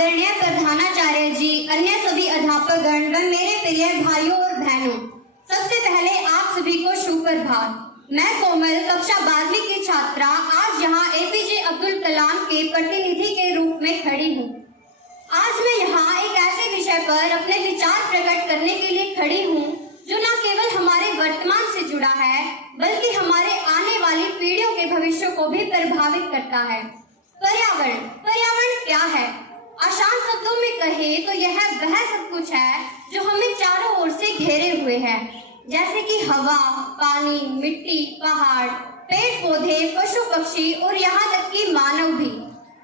आदरणीय प्रधानाचार्य जी, अन्य सभी अध्यापकगण व मेरे प्रिय भाइयों और बहनों, सबसे पहले आप सभी को शुभ प्रभात। मैं कोमल कक्षा 12वीं की छात्रा आज यहाँ एपीजे अब्दुल कलाम के प्रतिनिधि के रूप में खड़ी हूँ। आज मैं यहाँ एक ऐसे विषय पर अपने विचार प्रकट करने के लिए खड़ी हूँ जो न केवल हमारे वर्तमान से जुड़ा है बल्कि हमारे आने वाली पीढ़ियों के भविष्य को भी प्रभावित करता है। पर्यावरण क्या है? आसान शब्दों में कहे तो यह वह सब कुछ है जो हमें चारों ओर से घेरे हुए है, जैसे कि हवा, पानी, मिट्टी, पहाड़, पेड़ पौधे, पशु पक्षी और यहाँ तक कि मानव भी।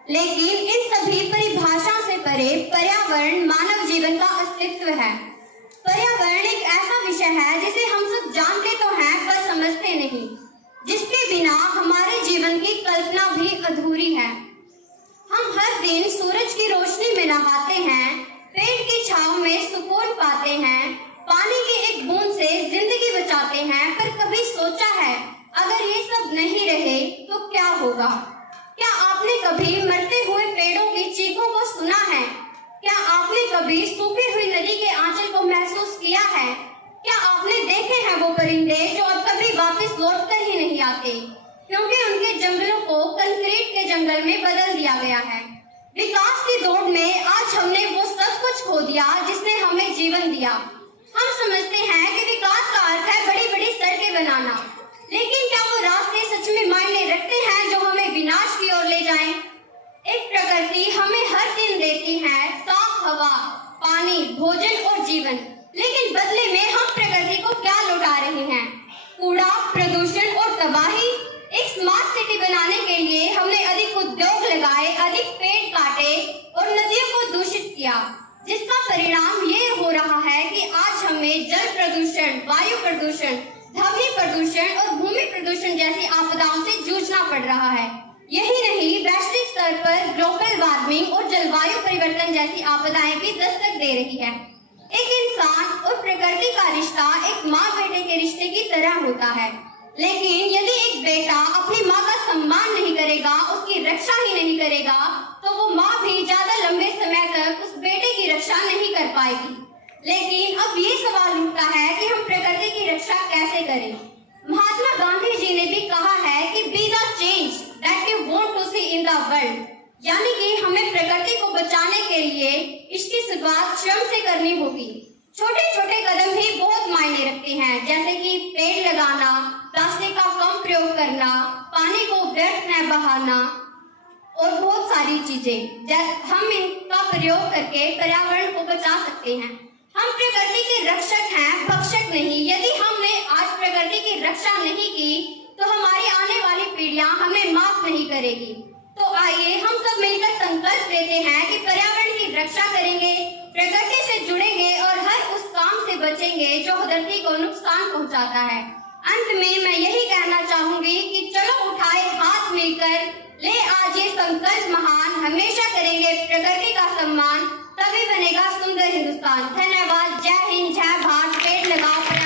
लेकिन इन सभी परिभाषा से परे पर्यावरण मानव जीवन का अस्तित्व है। पर्यावरण एक ऐसा विषय है जिसे हम सब जानते तो हैं पर समझते नहीं, जिसके बिना हमारे जीवन की कल्पना भी अधूरी है। हम हर दिन सूरज की रोशनी में नहाते हैं, पेड़ की छांव में सुकून पाते हैं, पानी की एक बूंद से जिंदगी बचाते हैं, पर कभी सोचा है अगर ये सब नहीं रहे तो क्या होगा? क्या आपने कभी मरते हुए पेड़ों की चीखों को सुना है? क्या आपने कभी सूखी हुई नदी के आंचल को महसूस किया है? क्या आपने देखे हैं वो परिंदे जो अब कभी वापस लौट कर ही नहीं आते, क्योंकि उनके जंगलों को कंक्रीट के जंगल में बदल दिया गया है। विकास की दौड़ में आज हमने वो सब कुछ खो दिया जिसने हमें जीवन दिया। हम समझते हैं कि विकास का अर्थ है बड़ी बड़ी सड़कें बनाना, लेकिन क्या वो रास्ते सच में मायने रखते हैं जो हमें विनाश की ओर ले जाएं? एक प्रकृति हमें हर दिन देती है साफ हवा, पानी, भोजन और जीवन, लेकिन बदले में हम प्रकृति को क्या लौटा रहे हैं? कूड़ा, प्रदूषण और तबाही। एक स्मार्ट सिटी बनाने के लिए हमने अधिक उद्योग लगाए, अधिक पेड़ काटे और नदियों को दूषित किया, जिसका परिणाम ये हो रहा है कि आज हमें जल प्रदूषण, वायु प्रदूषण, ध्वनि प्रदूषण और भूमि प्रदूषण जैसी आपदाओं से जूझना पड़ रहा है। यही नहीं, वैश्विक स्तर पर ग्लोबल वार्मिंग और जलवायु परिवर्तन जैसी आपदाएं भी दस्तक दे रही है। एक इंसान और प्रकृति का रिश्ता एक माँ बेटे के रिश्ते की तरह होता है, लेकिन यदि एक बेटा अपनी माँ का सम्मान नहीं करेगा, उसकी रक्षा ही नहीं करेगा, तो वो माँ भी ज्यादा लंबे समय तक उस बेटे की रक्षा नहीं कर पाएगी। लेकिन अब ये सवाल उठता है कि हम प्रकृति की रक्षा कैसे करें? महात्मा गांधी जी ने भी कहा है कि be the change that you want to see in the world, यानी कि हमें प्रकृति को बचाने के लिए इसकी शुरुआत स्वयं से करनी होगी। छोटे छोटे कदम भी बहुत मायने रखते हैं, जैसे कि पेड़ लगाना, प्लास्टिक का कम प्रयोग करना, पानी को व्यर्थ न बहाना और बहुत सारी चीजें। हम इनका प्रयोग करके पर्यावरण को बचा सकते हैं। हम प्रकृति के रक्षक हैं, भक्षक नहीं। यदि हमने आज प्रकृति की रक्षा नहीं की तो हमारी आने वाली पीढ़ियां हमें माफ नहीं करेगी। तो आइए हम सब मिलकर संकल्प लेते हैं कि पर्यावरण की रक्षा करेंगे, प्रकृति से जुड़ेंगे और हर उस काम से बचेंगे जो धरती को नुकसान पहुंचाता है। अंत में मैं यही कहना चाहूंगी कि चलो उठाए हाथ मिलकर ले आज ये संकल्प महान, हमेशा करेंगे प्रकृति का सम्मान, तभी बनेगा सुंदर हिंदुस्तान। धन्यवाद। जय हिंद, जय भारत। पेड़ लगाओ।